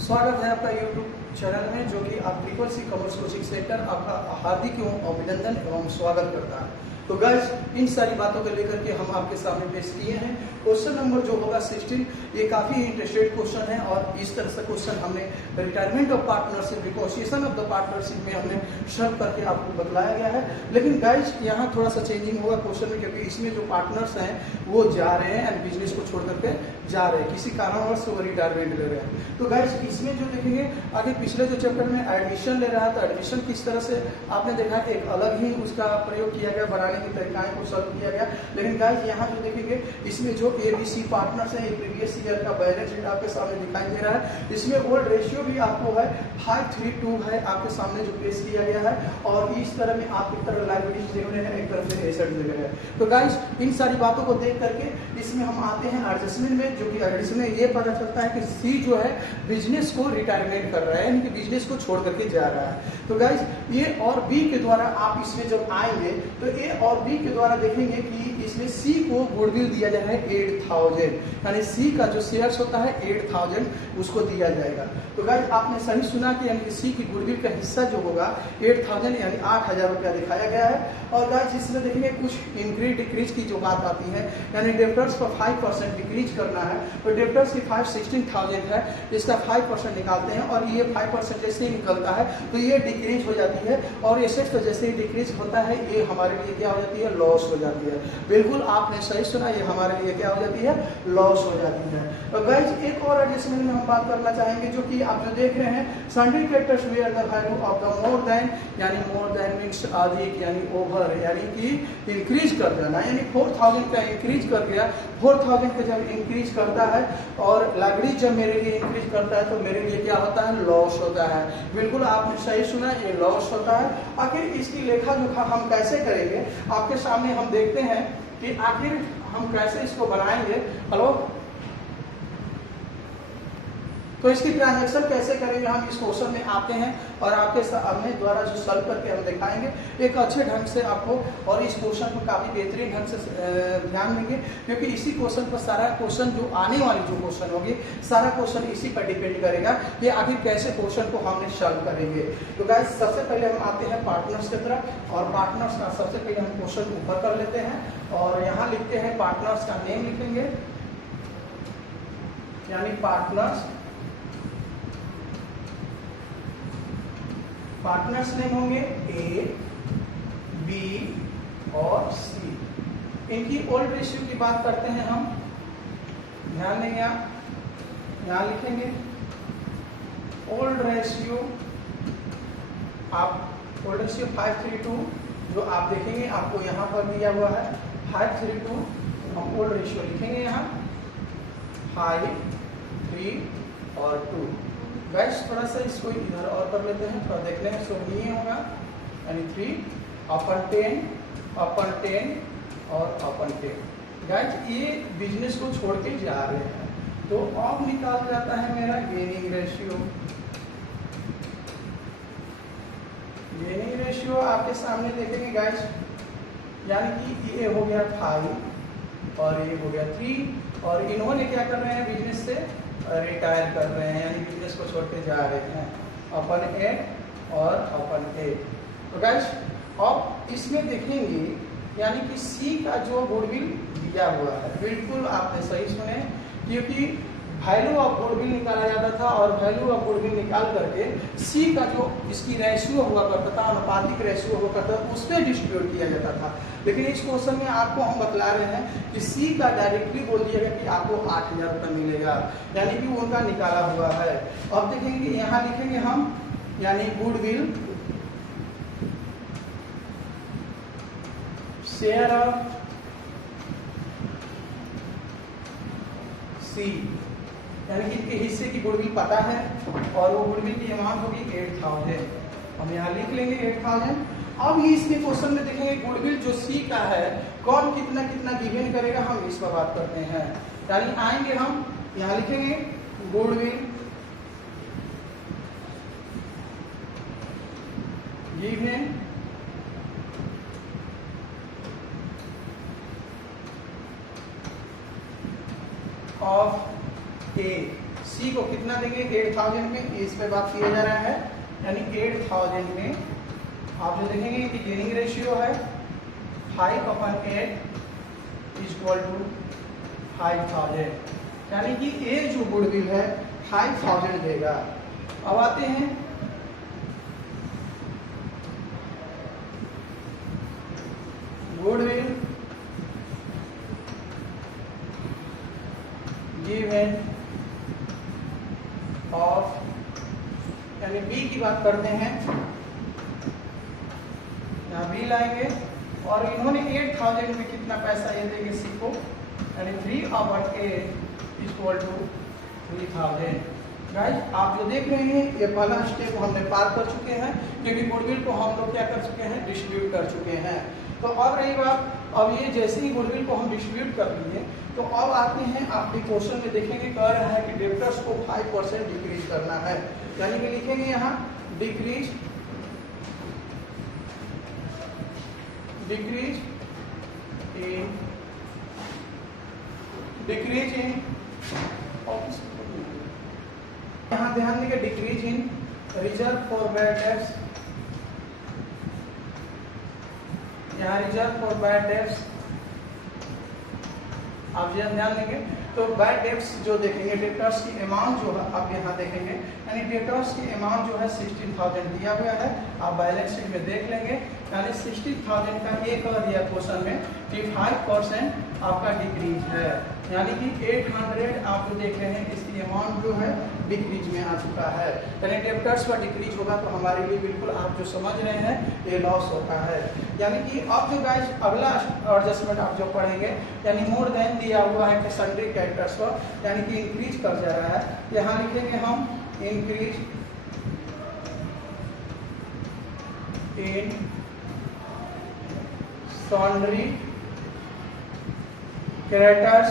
स्वागत है आपका YouTube चैनल में, जो कि आप triple C commerce coaching centre आपका हार्दिक एवं अभिनंदन एवं स्वागत करता है। तो गाइस, इन सारी बातों को लेकर के हम आपके सामने पेश किए हैं। क्वेश्चन नंबर जो होगा 16, ये काफी इंटरेस्टेड क्वेश्चन है और इस तरह से क्वेश्चन हमने retirement of partnership, reconciliation of the partnership में हमने सर्व करके आपको बतलाया गया है। लेकिन गाइस, यहाँ थोड़ा सा चेंजिंग होगा क्वेश्चन में, क्योंकि इसमें जो पार्टनर्स हैं वो जा रहे हैं एंड बिजनेस को छोड़ करके जा रहे हैं, किसी कारणवश वो रिटायरमेंट ले रहे हैं। तो गाइस, इसमें जो देखेंगे आगे पिछले जो चैप्टर में एडमिशन ले रहा है, तो एडमिशन किस तरह से आपने देखा, एक अलग ही उसका प्रयोग किया गया, बनाने की तरीकाएं को सॉल्व किया गया। लेकिन गाइस, यहाँ जो देखेंगे इसमें जो ABC पार्टनर्स हैं, प्रीवियस ईयर का बैलेंस शीट आपके सामने दिखाई दे रहा है। इसमें ओल्ड रेशियो भी आपको है 5:3:2 है, आपके सामने जो पेश किया गया है। और इस तरह में आप एक तरफ लाइबिलिटीज देख रहे हैं, एक तरफ से एसेट देख रहे हैं। तो गाइस, इन सारी बातों को देख करके इसमें हम आते हैं एडजस्टमेंट में, जो कि एडजस्टमेंट में ये पता चलता है कि C जो है बिजनेस को रिटायरमेंट कर रहा है, यानी कि बिजनेस को छोड़ करके जा रहा है। तो गाइस, A और B के द्वारा आप इसमें जब आएंगे तो A और B के द्वारा देखेंगे कि इसमें C को गुडविल दिया जा रहा है 8000, यानी C का जो शेयर्स होता है 8000 उसको दिया जाएगा। तो गाइस, आपने सही सुना कि यानी कि C की गुडविल का हिस्सा जो होगा 8000 यानी 8000 रुपया दिखाया गया है। और गाइस, इसमें देखेंगे कुछ इंक्रीज डिक्रीज की जो बात आती है, यानी डेप्टर्स को 5% डिक्रीज करना है। तो डेप्टर्स की 16,000 है, इसका 5% निकालते हैं और ये 5% जैसे ही निकलता है तो ये डिक्रीज हो जाती है। और एसेट का जैसे ही डिक्रीज होता है ये हमारे लिए क्या हो जाती है, लॉस हो जाती है। बिल्कुल आपने सही सुना, ये हमारे लिए क्या हो जाती है, लॉस हो जाती है। तो गाइस, एक और एडजस्टमेंट में हम बात करना चाहेंगे, जो कि आप जो देख रहे हैं sundry creditors where the value of the more than, यानी मोर देन मीन्स अधिक, यानी ओवर, यानी कि इंक्रीज कर देना, यानी 4000 का इंक्रीज कर गया। 4000 का जब इंक्रीज करता है और लाइबिलिटी जब मेरे लिए इंक्रीज करता है तो मेरे लिए क्या होता है, लॉस होता है। बिल्कुल आपने सही सुना, ये लॉस होता है। आखिर इसकी लेखा जोखा हम कैसे करेंगे, आपके सामने हम देखते हैं कि आखिर हम कैसे इसको बनाएंगे। हेलो, तो इसकी ट्रांजैक्शन कैसे करेंगे, हम इस क्वेश्चन में आते हैं और आपके सामने द्वारा जो सॉल्व करके हम दिखाएंगे एक अच्छे ढंग से आपको। और इस क्वेश्चन को काफी बेहतरीन ढंग से ध्यान देंगे, क्योंकि इसी क्वेश्चन पर सारा क्वेश्चन जो आने वाली जो क्वेश्चन होगी, सारा क्वेश्चन इसी पर डिपेंड करेगा कि आखिर कैसे क्वेश्चन को हमने सॉल्व करेंगे। तो गाइस, सबसे पहले हम आते हैं पार्टनर्स की तरफ, और पार्टनर्स का सबसे पहले हम क्वेश्चन ऊपर कर लेते हैं और यहाँ लिखते हैं पार्टनर्स का नेम लिखेंगे, यानी पार्टनर्स नेम होंगे A, B और C। इनकी ओल्ड रेशियो की बात करते हैं हम, ध्यान देंगे आप, यहाँ लिखेंगे ओल्ड रेशियो। आप ओल्ड रेशियो 5:3:2 जो आप देखेंगे आपको यहाँ पर दिया हुआ है 5:3:2, हम ओल्ड रेशियो लिखेंगे यहाँ 5, 3 और 2। गाइस, थोड़ा सा इसको इधर और कर लेते हैं, थोड़ा देख लें। सो ये होगा यानी 3/10 और 10। गाइस, ये बिजनेस को छोड़ के जा रहे हैं, तो अब निकाल जाता है मेरा गेनिंग रेशियो। गेनिंग रेशियो आपके सामने देखेंगे गाइस, यानी कि ये हो गया 5 और ये हो गया 3, और इन्होंने क्या कर रहे हैं, बिजनेस से रिटायर कर रहे हैं, यानी बिजनेस को छोड़ के जा रहे हैं, अपन 8 और अपन 8। तो गाइस, अब इसमें देखेंगे यानी कि C का जो गुडविल दिया हुआ है, बिल्कुल आपने सही सुने, क्योंकि वैल्यू ऑफ गुडविल निकाला जाता था और वैल्यू ऑफ गुडविल निकाल करके C का जो इसकी रेशियो हुआ करता था, अनुपातिक रेशियो हुआ करता था, उस पर डिस्ट्रीब्यूट किया जाता था। लेकिन इस क्वेश्चन में आपको हम बतला रहे हैं कि C का डायरेक्टली बोल दिया गया कि आपको 8000 रुपये मिलेगा, यानी कि उनका निकाला हुआ है। अब देखेंगे यहाँ लिखेंगे हम, यानी गुडविल शेयर ऑफ C, यानी कि इनके हिस्से की गुडविल पता है और वो गुडविल की अमाउंट होगी 8000। हम यहाँ लिख लेंगे 8000। अब इसमें क्वेश्चन में देखेंगे गुडविल जो C का है कौन कितना कितना गिवन करेगा, हम इस पर बात करते हैं। यानी आएंगे हम यहाँ लिखेंगे goodwill given of A, C को कितना देंगे 8000 में, इस पे बात किया जा रहा है। यानी 8000 में आप जो देखेंगे कि गेनिंग रेशियो है 5/8 इक्वल टू 5000, यानी कि ये जो गुडविल है 5000 देगा। अब आते हैं गुडविल गिवन ऑफ, यानी बी की बात करते हैं, यहाँ बी लाएंगे और इन्होंने 8000 में कितना पैसा ये देंगे सी को, यानी 3/8 इक्वल टू 3000। गाइस आप जो देख रहे हैं ये पहला स्टेप हमने पार कर चुके हैं, क्योंकि गुडविल को हम लोग क्या कर चुके हैं, डिस्ट्रीब्यूट कर चुके हैं। तो अब रही बात, अब ये जैसे ही गुडविल को हम डिस्ट्रीब्यूट कर दिए, तो अब आते हैं आपके क्वेश्चन में देखेंगे, कह रहा है कि डेब्टर्स को 5% डिक्रीज करना है, यानी कि लिखेंगे यहाँ डिक्रीज इन यहाँ ध्यान देंगे decrease in reserve for bad debts, यहाँ रिजर्व फॉर बैड डेब्ट्स आप ध्यान देंगे। तो बैड डेब्ट्स जो देखेंगे, डेब्टर्स की अमाउंट जो है आप यहाँ देखेंगे, यानी डेब्टर्स की अमाउंट जो है 16,000 दिया हुआ है, आप बैलेंस शीट में देख लेंगे। यानी 16,000 का ये कह दिया क्वेश्चन में कि 5% आपका डिक्रीज है, यानी कि 800 आप जो देख रहे हैं इसकी अमाउंट जो है डिक्रीज में आ चुका है। यानी डेब्टर्स का डिक्रीज होगा तो हमारे लिए बिल्कुल आप जो समझ रहे हैं ये लॉस होता है। यानी कि अब जो गाइस अगला एडजस्टमेंट आप जो पढ़ेंगे, यानी मोर देन दिया हुआ है कि सन्ड्री कैरेक्टर्स को, यानी कि इंक्रीज कर जा रहा है, यहाँ लिखेंगे हम इंक्रीज इन सन्ड्री कैरेक्टर्स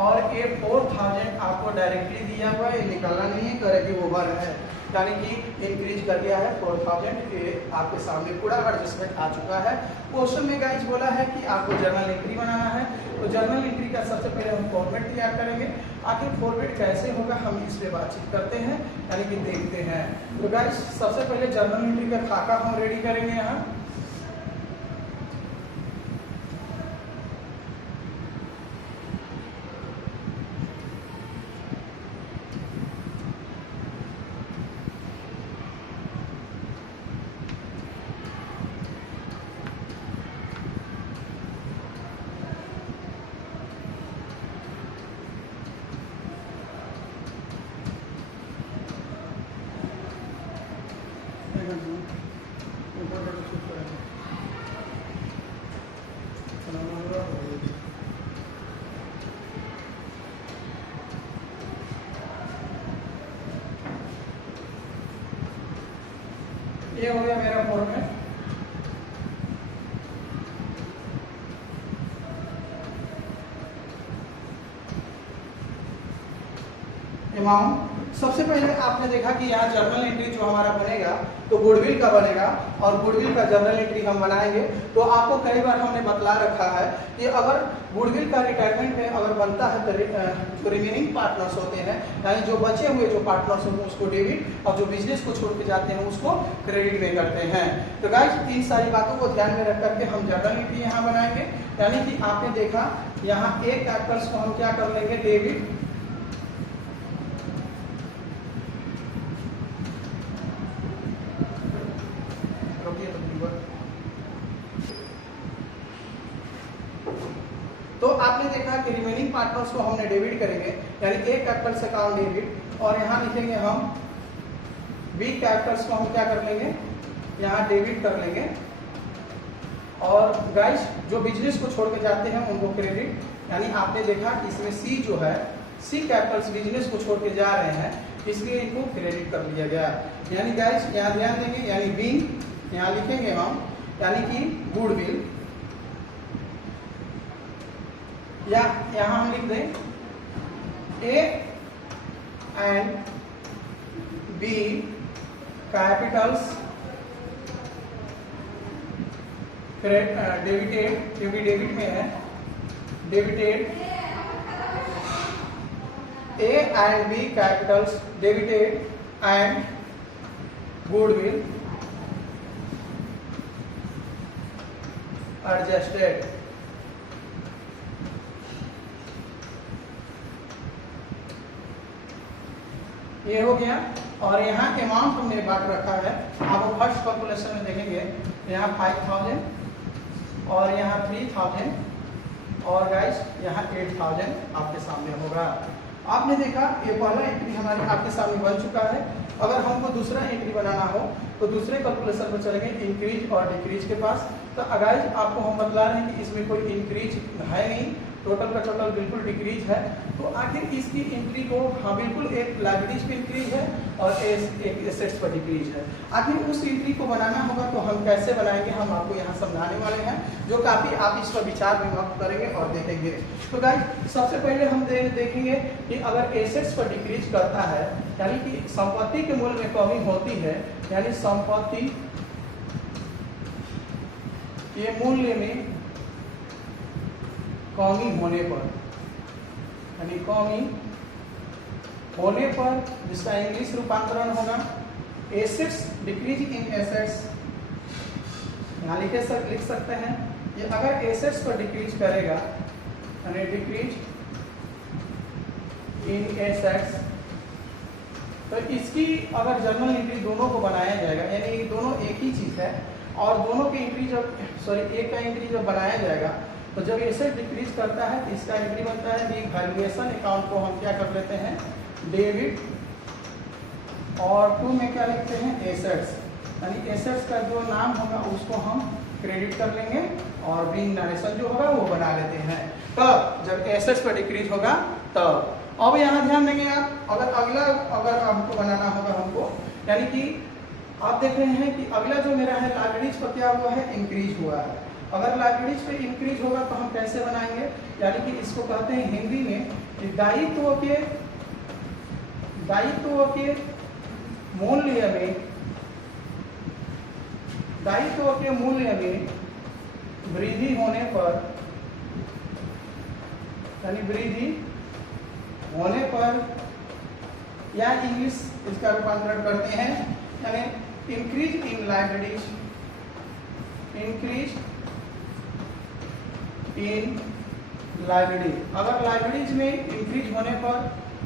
और ये 4000 आपको डायरेक्टली दिया हुआ है, ये निकालना नहीं है, करेक्टिव ओवर है, यानी कि इंक्रीज कर दिया है 4000, ये आपके सामने पूरा एडजस्टमेंट आ चुका है। क्वेश्चन में गाइस बोला है कि आपको जर्नल एंट्री बनाना है, तो जर्नल एंट्री का सबसे पहले हम फॉर्मेट तैयार करेंगे। आखिर फॉर्मेट कैसे होगा हम इस पे बातचीत करते हैं, यानी कि देखते हैं। तो गाइस सबसे पहले जर्नल एंट्री का खाका हम रेडी करेंगे यहाँ। ये हो गया मेरा फॉर्मेट। अमाउंट सबसे पहले आपने देखा कि यहाँ जर्नल एंट्री जो हमारा बनेगा तो गुडविल का बनेगा, और गुडविल का जर्नल एंट्री हम बनाएंगे। तो आपको कई बार हमने बतला रखा है कि अगर गुडविल का रिटायरमेंट में अगर बनता है तो जो रिमेनिंग पार्टनर्स होते हैं, यानी जो बचे हुए जो पार्टनर्स होते हैं उसको डेबिट, और जो बिजनेस को छोड़ के जाते हैं उसको क्रेडिट में करते हैं। तो गाइस इन सारी बातों को ध्यान में रख करके हम जर्नल एंट्री यहाँ बनाएंगे। यानी कि आपने देखा यहाँ एक कैपिटल्स को हम क्या कर लेंगे, डेबिट, तो आपने देखा कि रिमेनिंग पार्टनर्स को हमने डेबिट करेंगे, यानी ए कैपिटल्स अकाउंट डेबिट, और यहाँ लिखेंगे हम बी कैपिटल्स को हम क्या कर लेंगे, यहाँ डेबिट कर लेंगे। और गाइस जो बिजनेस को छोड़ के जाते हैं उनको क्रेडिट, यानी आपने देखा कि इसमें सी जो है, सी कैपिटल्स बिजनेस को छोड़ के जा रहे हैं इसलिए इनको क्रेडिट कर लिया गया। यानी गाइस यहाँ ध्यान देंगे, यानी बी यहाँ लिखेंगे हम, यानी कि गुडविल, या यहाँ हम लिख दें A and B capitals debited, क्योंकि डेबिट में है, debited A and B capitals, debited and goodwill adjusted. ये हो गया। और यहाँ अमाउंट हमने बांट रखा है, आप फर्स्ट कैलकुलेशन में देखेंगे, यहाँ 5000 और यहाँ 3000 और गाइस यहाँ 8000 आपके सामने होगा। आपने देखा ये पहला एंट्री हमारे आपके सामने बन चुका है। अगर हमको दूसरा एंट्री बनाना हो तो दूसरे कैलकुलेशन पर चलेंगे, इंक्रीज और डिक्रीज के पास। तो गाइस आपको हम बतला रहे हैं कि इसमें कोई इंक्रीज है नहीं, टोटल का टोटल बिल्कुल डिक्रीज है। तो आखिर इसकी एंट्री को, हाँ बिल्कुल एक लाइबिलिटीज पे इंक्रीज है और एक एसेट्स पर डिक्रीज है। आखिर उस एंट्री को बनाना होगा तो हम कैसे बनाएंगे, हम आपको यहाँ समझाने वाले हैं, जो काफी आप इस पर विचार विमर्श करेंगे और देखेंगे। तो गाइस सबसे पहले हम देखेंगे कि अगर एसेट्स पर डिक्रीज करता है, यानी कि संपत्ति के मूल्य में कमी होती है, यानी संपत्ति के मूल्य में कमी होने पर, यानी कमी होने पर जिसका इंग्लिश रूपांतरण होगा एसेट्स, डिक्रीज इन एसेट्स, यहाँ लिख सकते हैं। ये अगर एसेट्स पर डिक्रीज करेगा यानी डिक्रीज इन एसेट्स, तो इसकी अगर जर्नल एंट्री दोनों को बनाया जाएगा, यानी ये दोनों एक ही चीज है, और दोनों की एंट्री जब एक का एंट्री जब बनाया जाएगा तो जब एसेट डिक्रीज करता है तो इसका एंट्री बनता है रिवैल्यूएशन अकाउंट को हम क्या कर लेते हैं, डेबिट, और 2 में क्या लिखते हैं, एसेट्स, यानी एसेट्स का जो नाम होगा उसको हम क्रेडिट कर लेंगे और बिन नरेशन जो होगा वो बना लेते हैं। तब जब एसेट्स पर डिक्रीज होगा तब। अब यहाँ ध्यान देंगे आप, अगर हमको बनाना होगा हमको, यानी कि आप देख रहे हैं कि अगला जो मेरा है लाइबिलिटीज पर क्या हुआ है, इंक्रीज हुआ है। अगर लाइबिलिटीज पे इंक्रीज होगा तो हम कैसे बनाएंगे, यानी कि इसको कहते हैं हिंदी में कि दायित्व के मूल्य में वृद्धि होने पर, यानी वृद्धि होने पर, या इंग्लिश इसका रूपांतरण करते हैं यानी increase in liabilities, increase in liabilities. अगर लाइबिलिटीज में इंक्रीज होने पर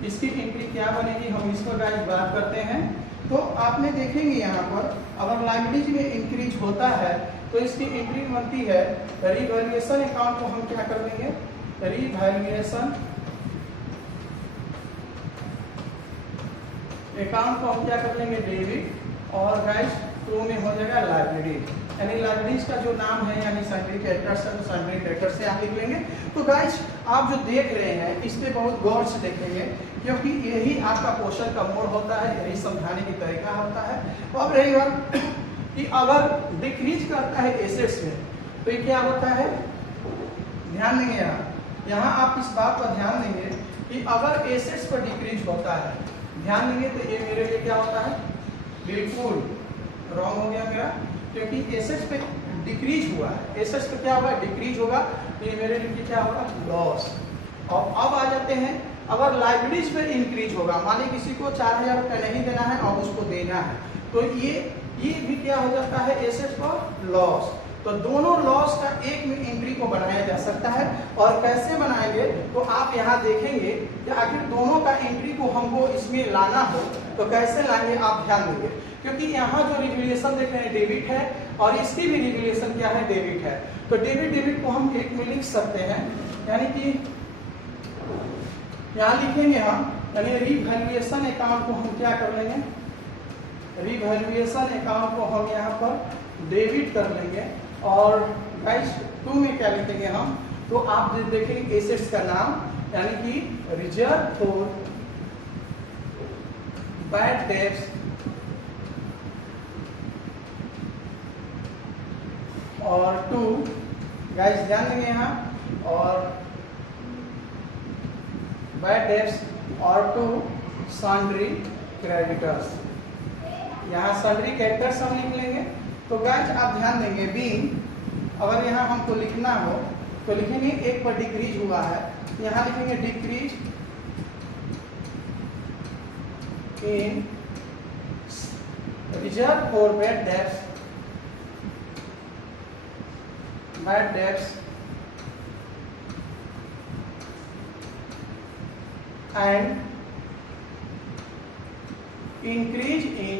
इसकी एंट्री क्या बनेगी, हम इस पर गाइस बात करते हैं। तो आपने देखेंगे यहाँ पर अगर लाइबिलिटीज में इंक्रीज होता है तो इसकी एंट्री बनती है रिवैल्यूएशन अकाउंट को हम क्या कर देंगे, रिवैल्यूएशन अकाउंट को हम क्या कर लेंगे, डेबिट, और गाइस 2 में हो जाएगा लाइबिलिटी, यानी लाइबिलिटीज का जो नाम है यानी सन्ड्री क्रेडिटर्स है तो सन्ड्री क्रेडिटर्स से आप लिख लेंगे। तो गाइस आप जो देख रहे हैं इस पे बहुत गौर से देखेंगे, क्योंकि यही आपका क्वेश्चन का मोड होता है, यही समझाने की तरीका होता है। तो अब रही बात कि अगर डिक्रीज करता है एसेट्स में तो ये क्या होता है, ध्यान देंगे यहाँ आप इस बात पर ध्यान देंगे कि अगर एसेट्स पर डिक्रीज होता है, ध्यान देंगे तो ये मेरे लिए क्या होता है, बिल्कुल रॉन्ग हो गया मेरा, क्योंकि एसेट्स पे डिक्रीज हुआ है, एसेट्स पे क्या होगा, डिक्रीज होगा, तो ये मेरे लिए क्या होगा, लॉस। और अब आ जाते हैं अगर लाइबिलिटीज पे इंक्रीज होगा, मानिए किसी को 4000 रुपये नहीं देना है और उसको देना है, तो ये भी क्या हो जाता है, एसेट्स पर लॉस। तो दोनों लॉस का एक में एंट्री को बनाया जा सकता है। और कैसे बनाएंगे तो आप यहाँ देखेंगे कि आखिर दोनों का एंट्री को हमको इसमें लाना हो तो कैसे लाएंगे, आप ध्यान देंगे, क्योंकि यहाँ जो रिवैल्यूएशन देख रहे हैं डेबिट है और इसकी भी रिवैल्यूएशन क्या है, डेबिट है। तो डेबिट को हम एक में लिख सकते हैं, यानी कि यहाँ लिखेंगे हम, यानी रिवैल्यूएशन अकाउंट को हम क्या कर लेंगे, रिवैल्यूएशन अकाउंट को हम यहाँ पर डेबिट कर लेंगे। और गाइस 2 में क्या लिखेंगे हम, तो आप देखेंगे एसेट्स का नाम, यानी कि रिजर्व फॉर बैड डेट्स और 2 गाइस ध्यान देंगे यहाँ, और बैड डेट्स और 2 सन्ड्री क्रेडिटर्स, यहाँ सन्ड्री क्रेडिटर्स हम लिख लेंगे। तो गाइस आप ध्यान देंगे बीइंग अगर यहाँ हमको लिखना हो तो लिखेंगे 1 पर डिक्रीज हुआ है, यहाँ लिखेंगे decrease in reserve for bad debts and increase in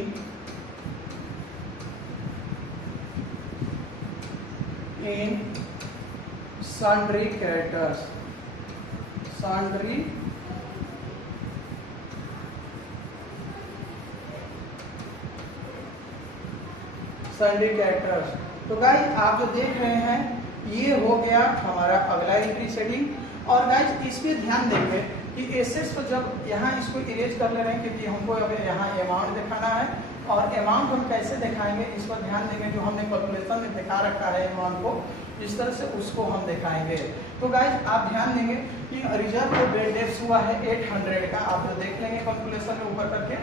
sundry characters, तो गाइस आप जो देख रहे हैं ये हो गया हमारा अगला एंट्री सेटिंग। और गाइस इस पे ध्यान देंगे कि एसेट्स को जब यहाँ इसको इरेज कर ले रहे हैं क्योंकि हमको अगर यहाँ अमाउंट दिखाना है, और अमाउंट हम कैसे दिखाएंगे इस पर ध्यान देंगे। जो हमने कैलकुलेशन में दिखा रखा है अमाउंट को, इस तरह से उसको हम दिखाएंगे। तो गाइस आप ध्यान देंगे कि रिजर्व को बैड डेट्स हुआ है 800 का, आप जो देख लेंगे कैलकुलेशन में ऊपर करके।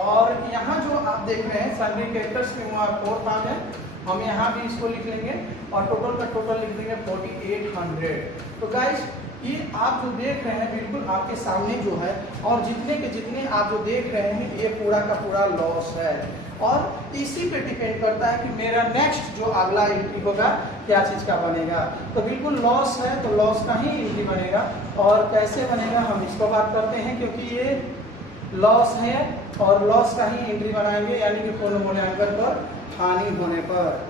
और यहाँ जो आप देख रहे हैं सन्ड्री कैरेक्टर्स में हुआ 4000, हम यहाँ भी इसको लिख लेंगे और टोटल का टोटल लिख देंगे 4800। तो गाइस ये आप जो देख रहे हैं बिल्कुल आपके सामने जो है, और जितने के जितने आप जो देख रहे हैं ये पूरा का पूरा लॉस है। और इसी पे डिपेंड करता है कि मेरा नेक्स्ट जो अगला एंट्री होगा क्या चीज का बनेगा। तो बिल्कुल लॉस है तो लॉस का ही एंट्री बनेगा। और कैसे बनेगा हम इसको बात करते हैं, क्योंकि ये लॉस है और लॉस का ही एंट्री बनाएंगे, यानी कि पूर्ण मूल्यांकन पर हानि होने पर।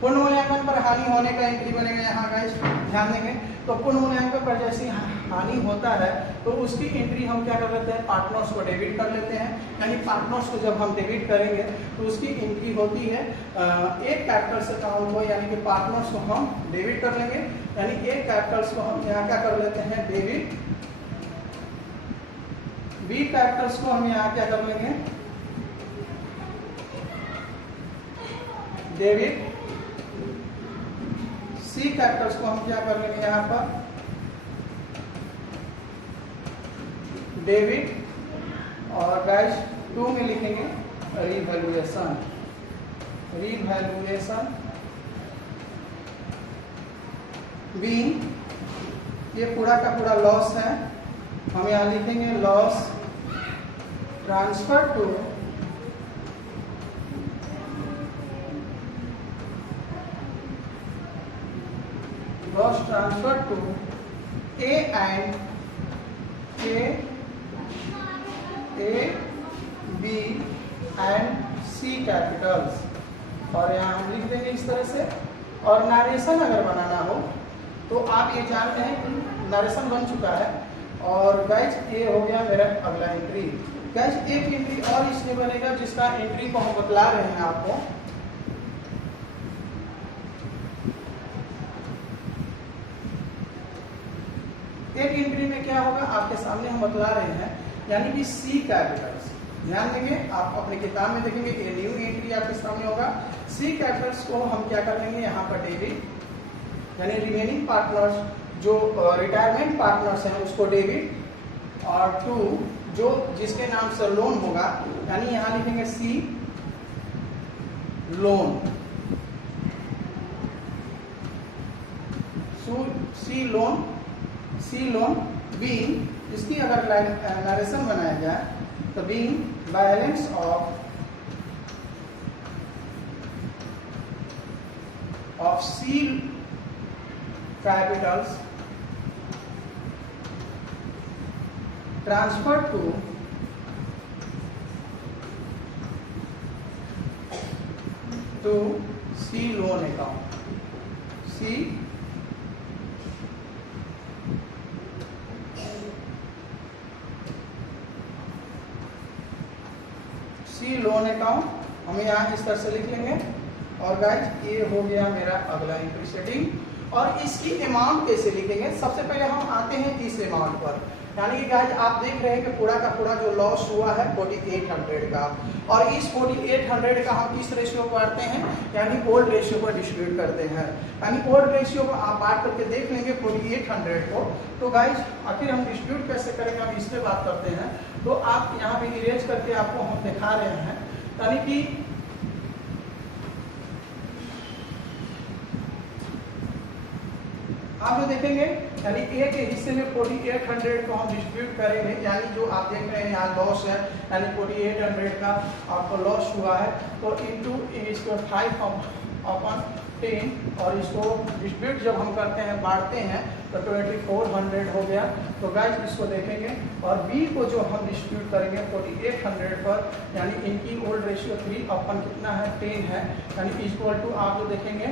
पूर्ण मूल्यांकन पर हानि होने का एंट्री बनेगा यहाँ गाइस ध्यान देंगे। तो पूर्ण मूल्यांकन पर जैसी हानि होता है तो उसकी एंट्री हम क्या कर लेते हैं, पार्टनर्स को डेबिट कर लेते हैं। यानी पार्टनर्स को जब हम डेबिट करेंगे तो उसकी एंट्री होती है एक कैपिटल्स अकाउंट को, यानी कि पार्टनर्स को हम डेबिट कर लेंगे। यानी एक कैपिटल्स को हम यहाँ क्या कर लेते हैं, डेबिट। बी कैपिटल्स को हम यहाँ क्या कर लेंगे, डेबिट। सी कैपिटल्स को हम क्या कर लेंगे यहाँ पर, डेबिट। और गाइस 2 में लिखेंगे रिवैल्यूएशन। बी ये पूरा का पूरा लॉस है, हम यहाँ लिखेंगे loss transfer to A and B and C capitals. और यहाँ हम लिख देंगे इस तरह से। और नरेशन अगर बनाना हो तो आप ये जानते हैं कि नरेशन बन चुका है। और गाइस ये हो गया मेरा अगला एंट्री। गाइस एक एंट्री और इसमें बनेगा जिसका एंट्री को हम बतला रहे हैं आपको। एक एंट्री में क्या होगा आपके सामने हम बतला रहे हैं, यानी कि सी कैपिटल्स। ध्यान देंगे आप अपने किताब में देखेंगे ये न्यू एंट्री आपके सामने होगा। सी कैपिटल्स को हम क्या कर लेंगे यहाँ पर डेबिट, यानी रिमेनिंग पार्टनर्स जो रिटायरमेंट पार्टनर्स हैं उसको डेबिट। और 2 जो जिसके नाम से लोन होगा, यानी यहाँ लिखेंगे C loan. C loan. B इसकी अगर नरेशन बनाया जाए तो B balance of C capitals transfer to C loan account. C loan account हम यहाँ इस तरह से लिख लेंगे। और गाइस ये हो गया मेरा अगला एंट्री सेटिंग। और इसकी अमाउंट कैसे लिखेंगे, सबसे पहले हम आते हैं इस अमाउंट पर। यानी कि गाइस आप देख रहे हैं कि पूरा का पूरा जो लॉस हुआ है 4800 का। और इस 4800 का हम किस रेशियो को करते हैं, यानी ओल्ड रेशियो पर डिस्ट्रीब्यूट करते हैं। यानी ओल्ड रेशियो को आप बात करके देख लेंगे 4800 को। तो गाइस आखिर हम डिस्ट्रीब्यूट कैसे करेंगे, हम इस पे बात करते हैं। तो आप यहाँ पे इरेज करके आपको हम दिखा रहे हैं यानी कि आप जो देखेंगे यानी ए के हिस्से में 4800 को हम डिस्ट्रीब्यूट करेंगे, यानी जो आप देख रहे हैं यहाँ लॉस है, यानी 4800 का आपको लॉस हुआ है, तो इंटू इसको 5/10 और इसको डिस्ट्रीब्यूट जब हम करते हैं, बांटते हैं, तो 2400 हो गया। तो गाइस इसको देखेंगे और बी को जो हम डिस्ट्रीब्यूट करेंगे 4800 पर, यानी इनकी ओल्ड रेशियो 3/10 है, यानी इक्वल टू आप जो देखेंगे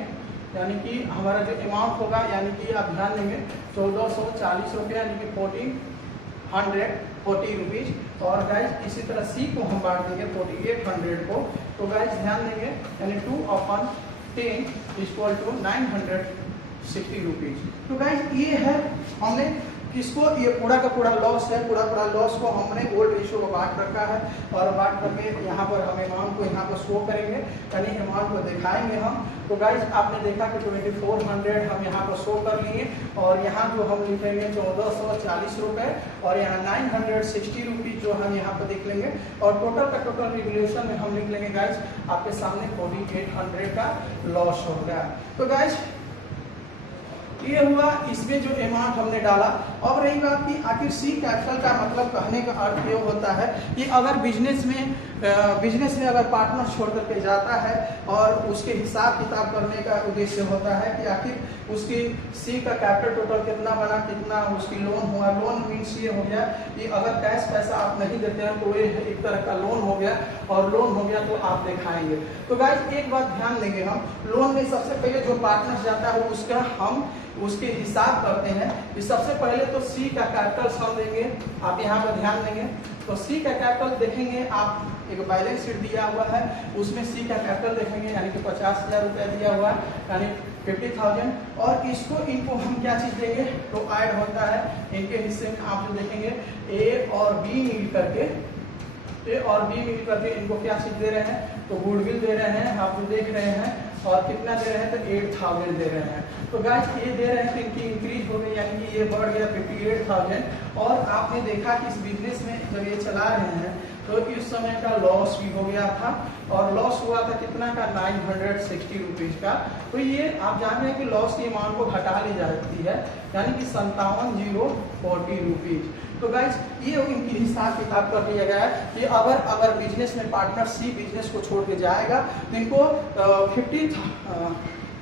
यानी कि हमारा जो अमाउंट होगा, यानी कि आप ध्यान देंगे 1440 रुपये, यानी कि 1440 रुपीज़। और गाइज इसी तरह सी को हम बांट देंगे 4800 को, तो गाइज ध्यान देंगे यानी 2/10 इक्वल टू 960 रुपीज़। तो गाइज ये है हमने किसको, ये पूरा का पूरा लॉस है, पूरा लॉस को हमने ओल्ड रेशियो को बांट रखा है और बांट करके यहाँ पर हम अमाउंट को यहाँ पर शो करेंगे, यानी अमाउंट को दिखाएंगे हम। तो गाइज आपने देखा कि 2400 हम यहाँ पर शो कर लिए और यहाँ जो हम लिखेंगे 1440 रुपये और यहाँ 960 रुपीज़ जो हम यहाँ पर लिख लेंगे और टोटल का टोटल रिवोल्यूशन में हम लिख लेंगे गाइज आपके सामने 4800 का लॉस हो गया। तो गाइज ये हुआ इसमें जो अमाउंट हमने डाला। अब रही बात कि आखिर सी कैपिटल का मतलब कहने का अर्थ ये होता है कि अगर बिजनेस में अगर पार्टनर छोड़ करके जाता है और उसके हिसाब किताब करने का उद्देश्य होता है कि आखिर उसकी सी का कैपिटल टोटल कितना बना, कितना उसकी लोन हुआ। लोन मीन्स ये हो गया कि अगर कैश पैसा आप नहीं देते हैं तो ये एक तरह का लोन हो गया और लोन हो गया तो आप दिखाएंगे। तो गाइस एक बात ध्यान देंगे, हम लोन में सबसे पहले जो पार्टनर जाता है उसका हम उसके हिसाब करते हैं कि सबसे पहले तो सी का कैपिटल हम देंगे, आप यहाँ पर ध्यान देंगे। तो सी का कैपिटल देखेंगे, आप एक बैलेंस शीट दिया हुआ है उसमें सी का कैपिटल देखेंगे, यानी कि 50,000 रुपया दिया हुआ है, यानी 50,000। और इनको हम क्या चीज़ देंगे, तो ऐड होता है इनके हिस्से में। आप जो देखेंगे ए और बी मिल करके इनको क्या चीज़ दे रहे हैं, तो गुडविल दे रहे हैं, आप जो देख रहे हैं। और कितना दे रहे हैं, तो 8000 दे रहे हैं। तो गाइस ये दे रहे हैं तो इनकी इंक्रीज हो गई, यानी कि ये बढ़ गया 58,000। और आपने देखा कि इस बिजनेस में जब ये चला रहे हैं तो इस समय का लॉस भी हो गया था और लॉस हुआ था कितना का, 960 रुपीज़ का। तो ये आप जान रहे हैं कि लॉस की अमाउंट को घटा ली जाती है, यानी कि 57,040 रुपीज़। तो गाइस ये इनकी हिसाब किताब कर दिया गया है कि अगर बिजनेस में पार्टनर सी बिजनेस को छोड़ के जाएगा तो इनको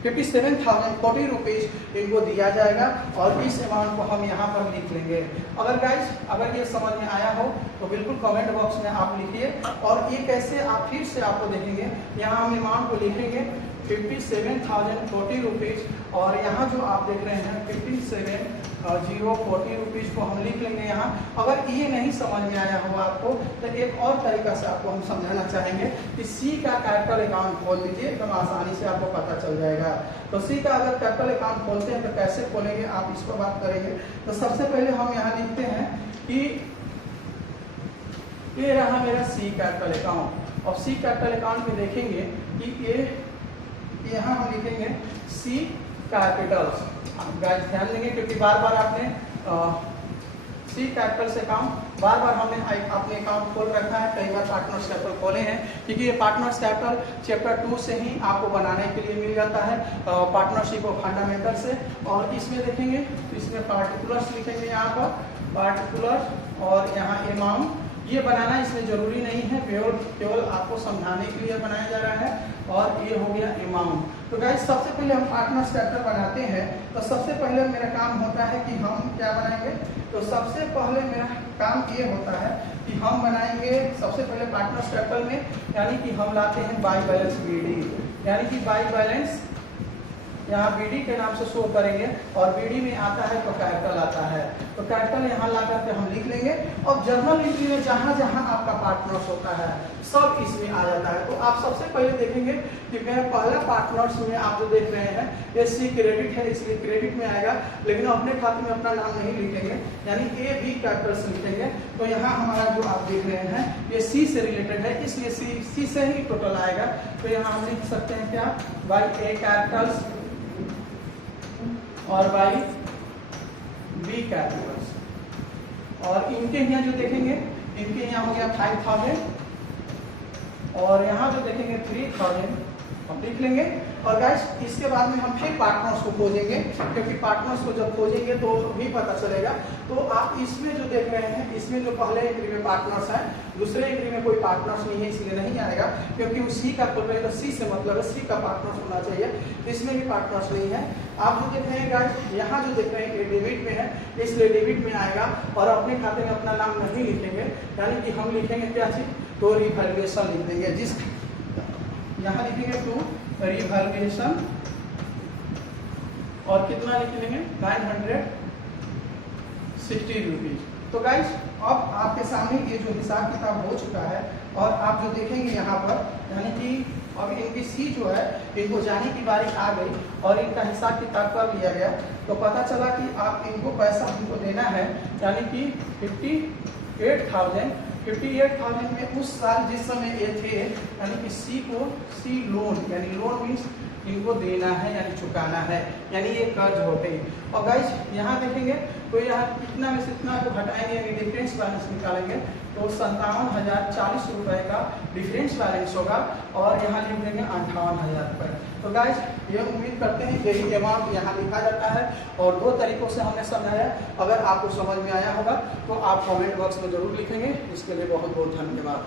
57,040 रुपीज़ इनको दिया जाएगा और इस अमाउंट को हम यहाँ पर लिख लेंगे। अगर ये समझ में आया हो तो बिल्कुल कमेंट बॉक्स में आप लिखिए। और ये कैसे आप फिर से आपको देखेंगे, यहाँ हम अमाउंट को लिखेंगे 57,040 रुपीज़ और यहाँ जो आप देख रहे हैं 57,040 रुपीज़ को हम लिख लेंगे यहाँ। अगर ये नहीं समझ में आया हो आपको तो एक और तरीका से आपको हम समझाना चाहेंगे कि सी का कैपिटल अकाउंट खोल लीजिए, एकदम आसानी से आपको पता चल जाएगा। तो सी का अगर कैपिटल अकाउंट खोलते हैं तो कैसे खोलेंगे, आप इस पर बात करेंगे। तो सबसे पहले हम यहाँ लिखते हैं कि ये रहा मेरा सी कैपिटल अकाउंट और सी कैपिटल अकाउंट में देखेंगे कि ये यहाँ हम लिखेंगे सी कैपिटल। गाइस ध्यान देंगे क्योंकि बार बार आपने सी कैपिटल से अकाउंट बार हमने अपने अकाउंट खोल रखा है, कई बार पार्टनर्स कैपिटल खोले हैं क्योंकि ये पार्टनर्स कैपिटल चैप्टर 2 से ही आपको बनाने के लिए मिल जाता है, पार्टनरशिप और फंडामेंटल से। और इसमें देखेंगे तो इसमें पार्टिकुलर्स लिखेंगे यहाँ पर पार्टिकुलर और यहाँ अमाउंट। ये बनाना इसमें जरूरी नहीं है, केवल आपको समझाने के लिए बनाया जा रहा है। और ये हो गया अमाउंट। तो गाइस सबसे पहले हम पार्टनर्स कैपिटल बनाते हैं तो सबसे पहले मेरा काम होता है कि हम क्या बनाएंगे, तो सबसे पहले मेरा काम ये होता है कि हम बनाएंगे सबसे पहले पार्टनर्स कैपिटल में, यानी कि हम लाते हैं बाई बैलेंस बीडी, यानी कि बाई बैलेंस यहाँ बीडी के नाम से शो करेंगे और बीडी में आता है तो कैपिटल आता है। तो कैपिटल यहाँ ला करके हम लिख लेंगे और जर्नल एंट्री में जहाँ जहाँ आपका पार्टनर्स होता है सब इसमें आ जाता है। तो आप सबसे पहले देखेंगे कि मेरा पहला पार्टनर्स में आप जो देख रहे हैं ये सी क्रेडिट है, इसलिए क्रेडिट में आएगा, लेकिन अपने खाते में अपना नाम नहीं लिखेंगे, यानी ए बी कैपिटल से लिखेंगे। तो यहाँ हमारा जो आप देख रहे हैं ये सी से रिलेटेड है, इसलिए सी से ही टोटल आएगा। तो यहाँ हम लिख सकते हैं क्या, बाई ए कैपिटल्स और बाई बी कैपिटल्स। और इनके यहाँ जो देखेंगे इनके यहाँ हो गया 5,000 और यहाँ जो देखेंगे 3000 हम लिख लेंगे। और गाइस इसके बाद में हम फिर पार्टनर्स को खोजेंगे, क्योंकि पार्टनर्स को जब खोजेंगे तो भी पता चलेगा। तो आप इसमें जो देख रहे हैं, इसमें जो पहले एंट्री में पार्टनर्स हैं, दूसरे एंट्री में कोई पार्टनर्स नहीं है, इसलिए नहीं आएगा, क्योंकि वो सी का खोल रहे हैं तो सी से मतलब है सी का पार्टनर्स होना चाहिए, तो इसमें भी पार्टनर्स नहीं है। आप जो देख रहे हैं गाइस, यहाँ जो देख रहे हैं ये डेबिट में है, इसलिए डेबिट में आएगा। और अपने खाते में अपना नाम नहीं लिखेंगे, यानी कि हम लिखेंगे क्या चीज, तो रिवैल्यूएशन लिख देंगे। जिस यहाँ लिखेंगे टू रिवैल्यूएशन और कितना लिख लेंगे 960 रुपीज। तो गाइस अब आपके सामने ये जो हिसाब किताब हो चुका है, और आप जो देखेंगे यहाँ पर, यानी कि अब इनकी सी जो है इनको जाने की बारी आ गई और इनका हिसाब किताब कर लिया गया, तो पता चला कि आप इनको पैसा इनको देना है, यानी कि 58,000 में उस साल जिस समय ये थे, यानी कि सी को सी लोन, यानी लोन मीन्स इनको देना है यानी चुकाना है, यानी ये कर्ज हो गई। और गाइस यहाँ देखेंगे तो यहाँ कितना में से इतना को घटाएंगे, यानी डिफरेंस बैलेंस निकालेंगे, तो 57,040 रुपए का डिफरेंस बैलेंस होगा, और यहाँ लिख देंगे 58,000 रुपये। तो गाइस ये उम्मीद करते हैं यही अमाउंट यहाँ लिखा जाता है, और 2 तरीकों से हमने समझाया। अगर आपको समझ में आया होगा तो आप कमेंट बॉक्स में जरूर लिखेंगे। इसके लिए बहुत बहुत धन्यवाद।